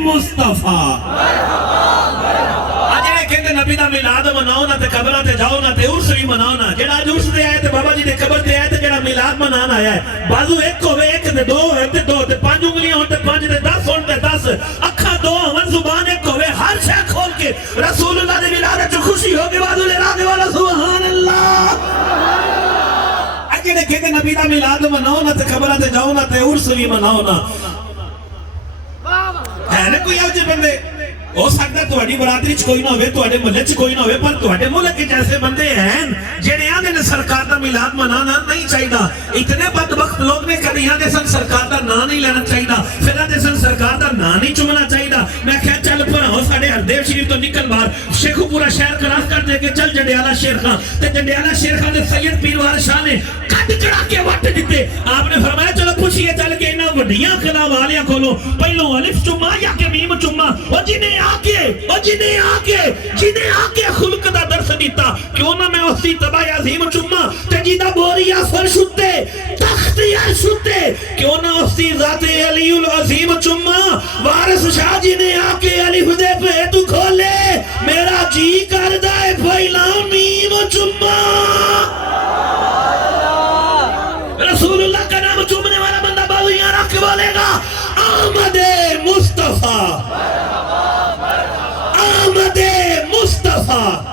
مصطفیٰ کہتے نبی دا میلاد مناؤ نہ تے قبرہ تے جاؤ نہ تے عرس بھی مناؤ نہ جڑا آج عرس دے آئے تے بابا جی دے قبر تے آئے تے جڑا میلاد منان آیا ہے بازو ایک ہوئے ایک تے دو ہوئے تے دو تے پانچ انگلیاں ہوں تے پانچ تے 10 ہوں تے 10 اکھا دو ہون زبان ایک ہوئے ہر شے کھول کے رسول اللہ دے میلاد جو خوشی ہوگی بازو لے راگے والا سبحان اللہ اجھے کہتے نبی دا میلاد مناؤ نہ تے قبرہ تے جاؤ نہ تے عرس بھی مناؤ نہ ہے نا کوئی آج بندے ہو سکتا تواڈی برادری چ کوئی نہ ہوئے تواڈے محلے چ کوئی نہ ہوئے پر تواڈے ملک کے جیسے بندے ہیں جڑے آندے نے سرکار دا میلاد منانا نہیں چاہیدا اتنے بدبخت لوگ نے کدی آندے سن سرکار دا نام نہیں لینا چاہیدا پھر آندے سن سرکار دا نام نہیں چمنا چاہیدا میں کہا چل پراؤ ساڈے ہردیو شریف تو نکل باہر شیخو پورا شہر کراس کر دے کے چل جنڈیالہ شیر خان تے جنڈیالہ شیر خان دے سید پیر وار شاہ نے کٹ چڑھا کے وٹ دیتے آپ نے فرمایا چلو پوچھئے چل کے انہاں وڈیاں خلا والیاں کھولو پہلو الف چما یا کہ میم چما اور جنہیں آکے خلق دا درس دیتا کیوں نہ میں اسی تباہ عظیم چما تجیدہ بوریا سر شتے تختی شتے کیوں نہ اسی ذات علی العظیم چما وارث شاہ جنہیں آکے علی خدے پہ تو کھولے میرا جی کردائے پہلا میم چما رسول اللہ کا نام چومنے والا بندہ بازو یہاں رکھ کے بولے گا آمد مصطفیٰ آمد مصطفیٰ